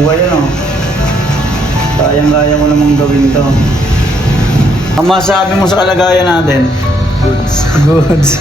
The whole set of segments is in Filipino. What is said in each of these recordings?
buhay ano. Kayang-kaya ko namang gawin to. Ang masabi mo sa kalagayan natin? Goods. Goods.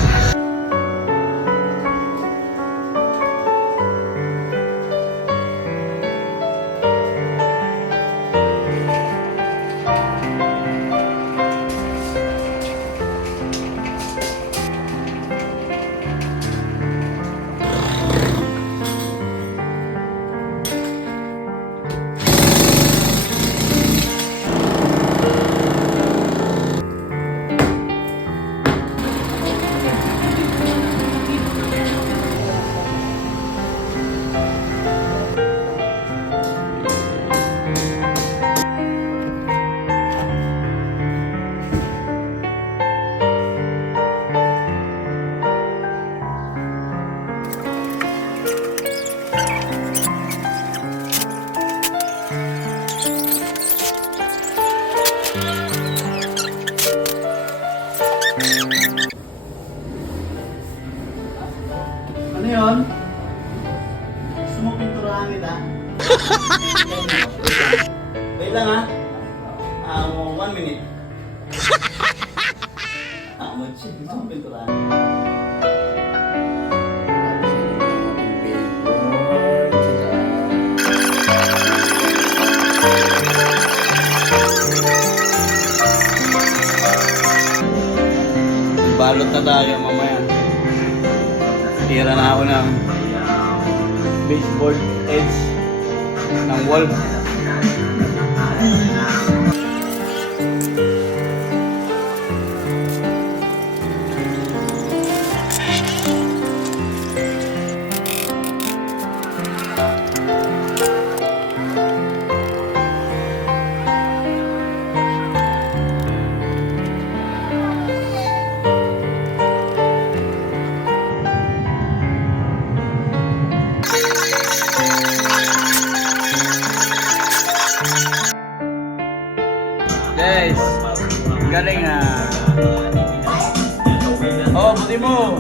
Ano yun? Gusto mo pinturahan kita? Wait lang ha. 1 minute. Shit. Gusto mo pinturahan? Balot na tayo mamaya. Tira na ako ng baseball edge ng wall. Guys, galing ah. Oh, buti mo.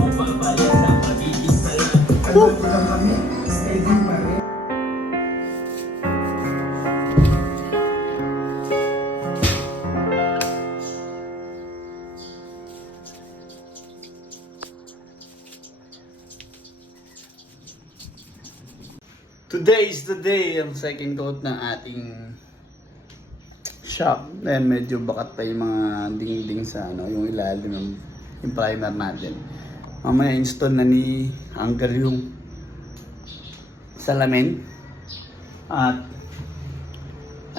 Today is the day, ang second coat ng ating shop. Medyo bakat pa yung mga dingding sa yung ilalim ng yung primer natin. Mamaya install na ni Uncle yung salamin. At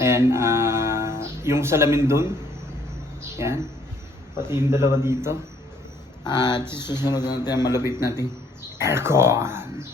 ayan, yung salamin dun. Yan. Pati yung dalawa dito. At susunod natin malapit natin aircon.